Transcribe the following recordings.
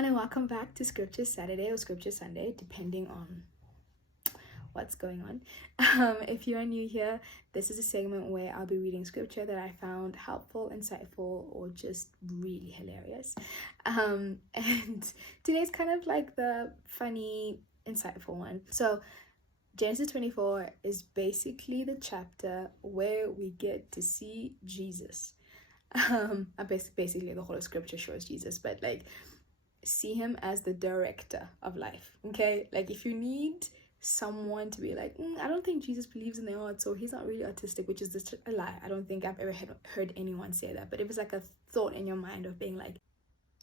everyone, and welcome back to Scripture Saturday or Scripture Sunday, depending on what's going on. If you are new here, this is a segment where I'll be reading scripture that I found helpful, insightful, or just really hilarious. And today's kind of like the funny, insightful one. So Genesis 24 is basically the chapter where we get to see Jesus. Basically the whole of scripture shows Jesus, but like see him as the director of life. Okay, like if you need someone to be like, I don't think Jesus believes in the arts, so he's not really artistic, which is just a lie. I don't think I've ever heard anyone say that. But it was like a thought in your mind of being like,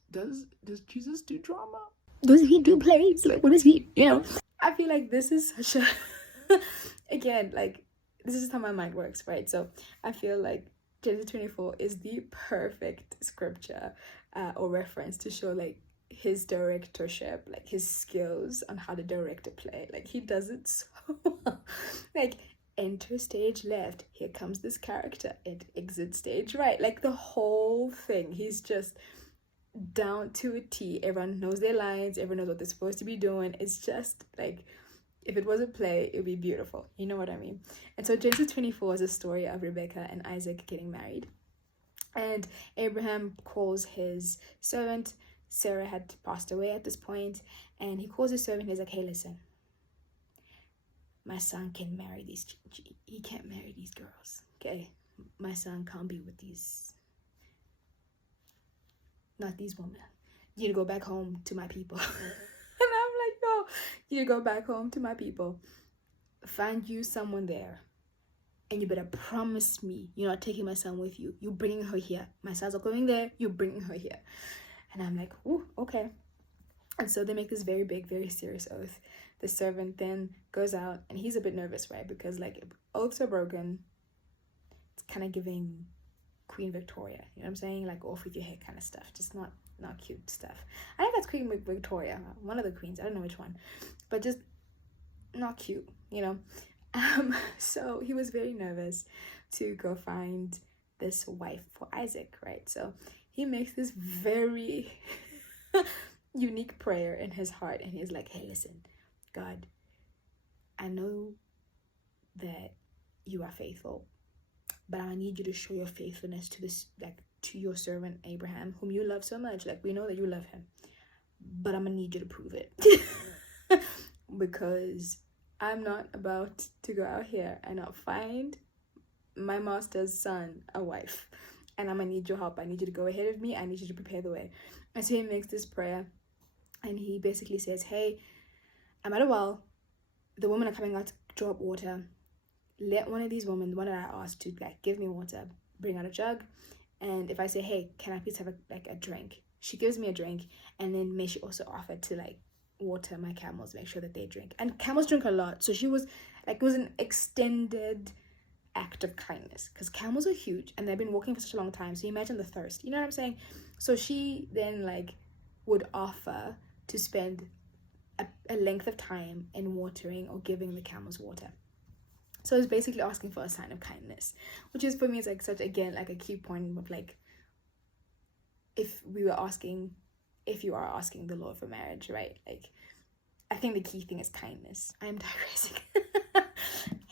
does Jesus do drama? Does he do plays? Like, what is he? You know, I feel like this is such a again, like this is how my mind works, right? So I feel like Genesis 24 is the perfect scripture or reference to show like his directorship, like his skills on how to direct a play. Like he does it so well. Like enter stage left, here comes this character, it exits stage right, like the whole thing. He's just down to a T. Everyone knows their lines, everyone knows what they're supposed to be doing. It's just like, if it was a play, it would be beautiful. You know what I mean? And so Genesis 24 is a story of Rebecca and Isaac getting married. And Abraham calls his servant. Sarah had passed away at this point. And he calls his servant. He's like, hey, listen. My son can marry these. He can't marry these girls. Okay? My son can't be with these. Not these women. You need to go back home to my people. And I'm like, no, you go back home to my people, find you someone there, and you better promise me you're not taking my son with you. You're bringing her here. My son's not going there. You're bringing her here. And I'm like, ooh, okay. And so they make this very big, very serious oath. The servant then goes out, and he's a bit nervous, right? Because like oaths are broken. It's kind of giving Queen Victoria, you know what I'm saying? Like off with your head kind of stuff. Just not cute stuff. I think that's Queen Victoria, one of the queens. I don't know which one, but just not cute, you know. So he was very nervous to go find this wife for Isaac, right? So he makes this very unique prayer in his heart, and he's like, hey, listen, God, I know that you are faithful, but I need you to show your faithfulness to this, like, to your servant Abraham, whom you love so much. Like, we know that you love him, but I'm gonna need you to prove it. Because I'm not about to go out here and not find my master's son a wife, and I'm gonna need your help. I need you to go ahead of me. I need you to prepare the way. And so he makes this prayer, and he basically says, hey, I'm at a well, the women are coming out to draw up water. Let one of these women, the one that I asked to like give me water, bring out a jug. And if I say, hey, can I please have a drink? She gives me a drink, and then may she also offer to like water my camels, make sure that they drink. And camels drink a lot, so she was like, it was an extended act of kindness, because camels are huge and they've been walking for such a long time. So you imagine the thirst, you know what I'm saying? So she then like would offer to spend a length of time in watering or giving the camels water. So it's basically asking for a sign of kindness, which is for me, it's like such, again, like a key point of like, if you are asking the Lord for marriage, right? Like, I think the key thing is kindness. I'm digressing.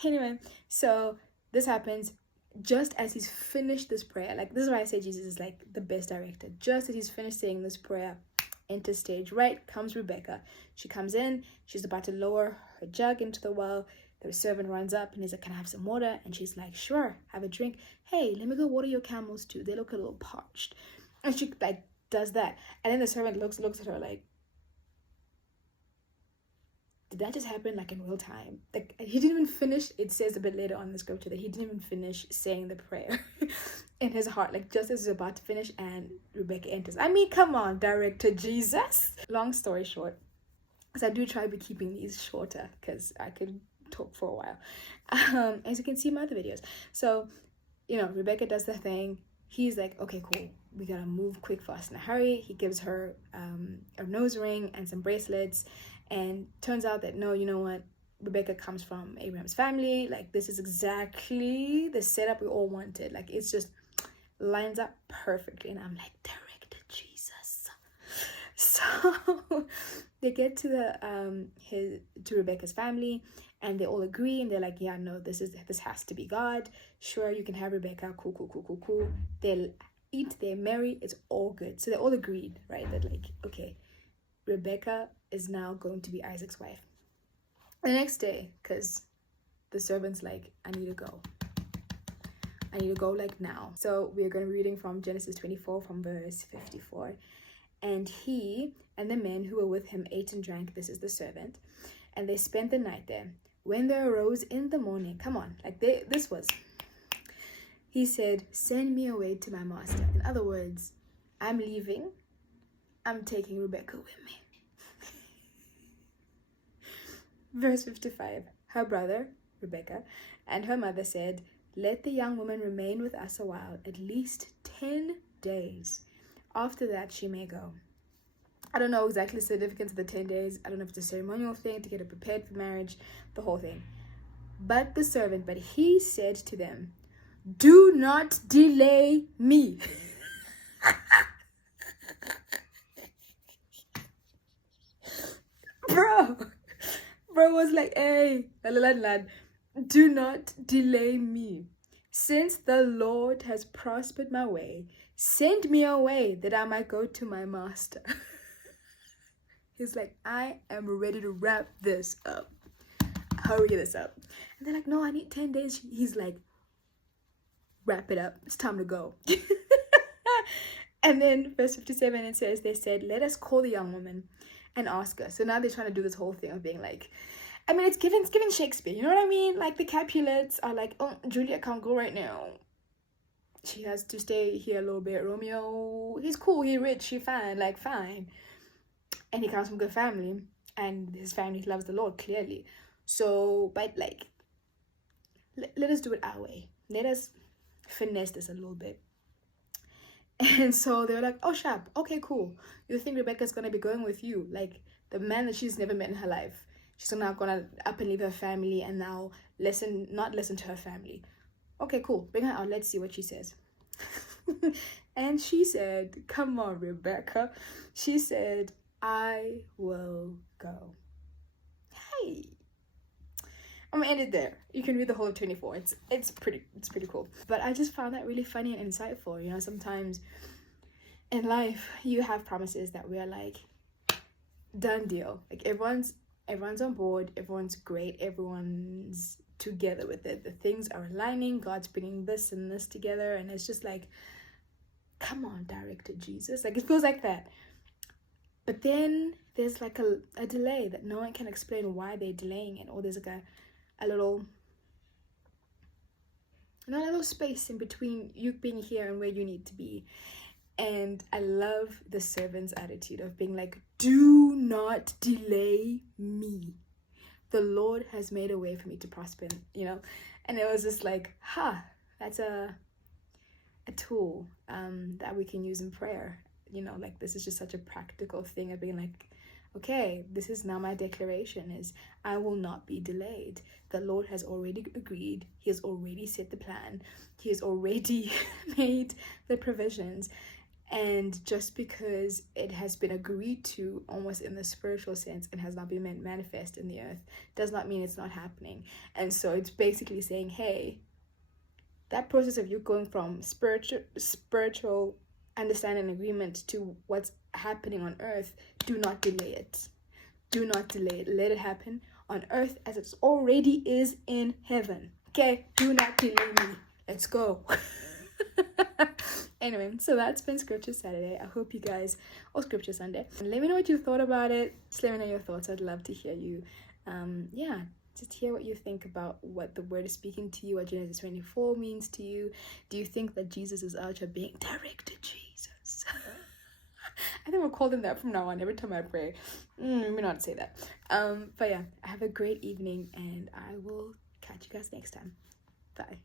Anyway, so this happens just as he's finished this prayer. Like, this is why I say Jesus is like the best director. Just as he's finished saying this prayer, enter stage right comes Rebecca. She comes in, she's about to lower her jug into the well. The servant runs up and he's like, can I have some water? And she's like, sure, have a drink. Hey, let me go water your camels too. They look a little parched. And she like does that. And then the servant looks at her like, did that just happen like in real time? Like, he didn't even finish. It says a bit later on in the scripture that he didn't even finish saying the prayer in his heart. Like, just as he's about to finish and Rebecca enters. I mean, come on, director Jesus. Long story short, because I do try to be keeping these shorter because I could talk for a while, as you can see in my other videos. So, you know, Rebecca does the thing. He's like, okay, cool, we gotta move quick, fast, in a hurry. He gives her a nose ring and some bracelets, and turns out that no, you know what, Rebecca comes from Abraham's family. Like, this is exactly the setup we all wanted. Like, it's just lines up perfectly. And I'm like, director Jesus. So they get to the to Rebecca's family, and they all agree, and they're like, yeah, no, this has to be God. Sure, you can have Rebecca. Cool. They'll eat, they marry, it's all good. So they all agreed, right? That like, okay, Rebecca is now going to be Isaac's wife. The next day, because the servant's like, I need to go like now. So we're going to be reading from Genesis 24 from verse 54. And he and the men who were with him ate and drank, this is the servant, and they spent the night there. When they arose in the morning, come on, like he said, send me away to my master. In other words, I'm leaving, I'm taking Rebecca with me. Verse 55, her brother, Rebecca, and her mother said, let the young woman remain with us a while, at least 10 days. After that, she may go. I don't know exactly the significance of the 10 days. I don't know if it's a ceremonial thing to get her prepared for marriage, the whole thing. But he said to them, do not delay me. Bro was like, hey, lad, do not delay me. Since the Lord has prospered my way, send me away that I might go to my master. He's like, I am ready to wrap this up. Hurry this up. And they're like, no, I need 10 days. He's like, wrap it up. It's time to go. And then verse 57, it says, they said, let us call the young woman and ask her. So now they're trying to do this whole thing of being like, I mean, it's given Shakespeare, you know what I mean? Like the Capulets are like, oh, Juliet can't go right now. She has to stay here a little bit. Romeo, he's cool, he's rich, he's fine, like fine. And he comes from a good family, and his family loves the Lord, clearly. So, but like, let us do it our way. Let us finesse this a little bit. And so they were like, oh, sharp, okay, cool. You think Rebecca's gonna be going with you? Like, the man that she's never met in her life. She's now gonna up and leave her family and now not listen to her family. Okay, cool. Bring her out. Let's see what she says. And she said, come on, Rebecca. She said, I will go. Hey. I'm gonna end it there. You can read the whole of 24. It's pretty cool. But I just found that really funny and insightful. You know, sometimes in life you have promises that we're like, done deal. Like everyone's on board, everyone's great, everyone's together with it. The things are aligning, God's bringing this and this together, and it's just like, come on, director Jesus. Like it feels like that. But then there's like a delay that no one can explain why they're delaying it, or there's like a little space in between you being here and where you need to be. And I love the servant's attitude of being like, do not delay me. The Lord has made a way for me to prosper, you know? And it was just like, that's a tool that we can use in prayer. You know, like this is just such a practical thing of being like, okay, this is now my declaration is I will not be delayed. The Lord has already agreed. He has already set the plan. He has already made the provisions. And just because it has been agreed to almost in the spiritual sense and has not been manifest in the earth does not mean it's not happening. And so it's basically saying, hey, that process of you going from spiritual understanding and agreement to what's happening on earth, do not delay it. Do not delay it. Let it happen on earth as it already is in heaven. Okay? Do not delay me. Let's go. Anyway, so that's been Scripture Saturday. I hope you guys, or Scripture Sunday. And let me know what you thought about it. Just let me know your thoughts. I'd love to hear you. Just hear what you think about what the word is speaking to you, what Genesis 24 means to you. Do you think that Jesus is out here being directed Jesus? I think we'll call him that from now on every time I pray. Let me not say that. But yeah, have a great evening and I will catch you guys next time. Bye.